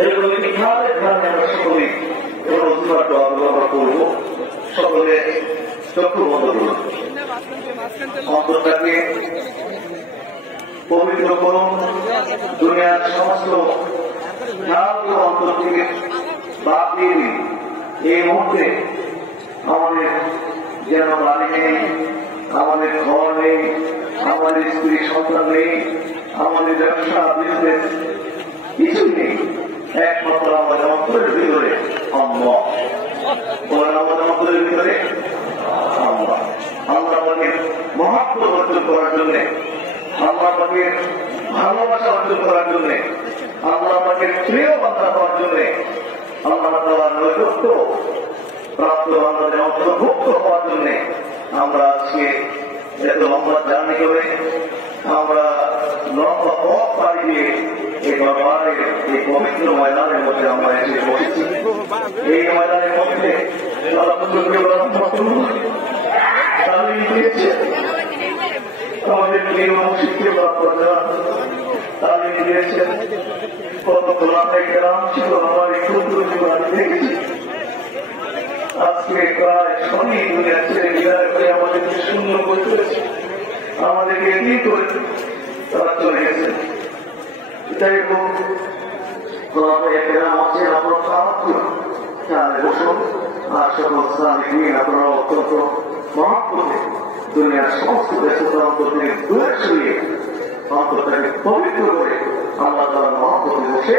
এগুলো কিভাবে ধারণে আমরা সকলে আমরা করব। সকলে চক্ষু বন্ধ করুন, অন্তরটাকে পবিত্র করুন, দুনিয়ার সমস্ত অন্তর থেকে বাদ দিয়ে দিন। এই মুহূর্তে আমাদের যেন বাড়ি নেই, আমাদের ঘর নেই, আমাদের স্ত্রী সন্তান নেই, আমাদের ব্যবসা বিজনেস কিছুই নেই, একমাত্র আমাদের অন্তরের ভিতরে আল্লাহ। আমাদের অন্তরের ভিতরে আল্লাহ। আল্লাহ পাকের মহত্ব অর্জন করার জন্য, আল্লাহ পাকের ভালোবাসা অর্জন করার জন্য, আল্লাহ পাকের প্রিয় বান্দা হওয়ার জন্য, আল্লাহ তাআলার নৈকট্য প্রাপ্ত বান্দাদের অন্তর্ভুক্ত হওয়ার জন্য আমরা আজকে এত লম্বা জার্নি করে, আমরা লম্বা পথ পাড়ি দিয়ে এই দরবারের এই পবিত্র ময়দানের মধ্যে আমরা এসে বসেছি। এই ময়দানের মধ্যে তালিম দিয়েছে আমাদের প্রিয় মুশরিকদের তালিম দিয়েছেন। কত গোলামে কেরাম ছিল আমার একটু বাড়ি দেখেছি। আজকে প্রায় শনি দুনিয়ার ছেলে বিদায় করে আমাদেরকে শূন্য করে তুলেছে, আমাদেরকে এগিয়ে করে তারা চলে গেছে। যাই হোক, গোলামে কেরাম আছেন, আমরা সাহায্য বসুন। আর সকল শ্রমিক আপনারা অত্যন্ত মহাপ্রভে দুনিয়ার সমস্ত ব্যস্ততা অন্তর থেকে দূরে সরিয়ে অন্তরটাকে পবিত্র করে আল্লাহ তাআলার মহাপ্রভে বসে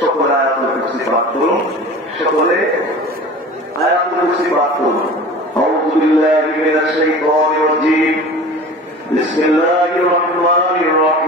সকলে আয়াতুল কুরসি পাঠ করুন। সকলে আয়াতুল কুরসি পাঠ করুন। আউযু বিল্লাহি মিনাশ শাইতানির রাজীম। বিসমিল্লাহির রহমানির রহিম।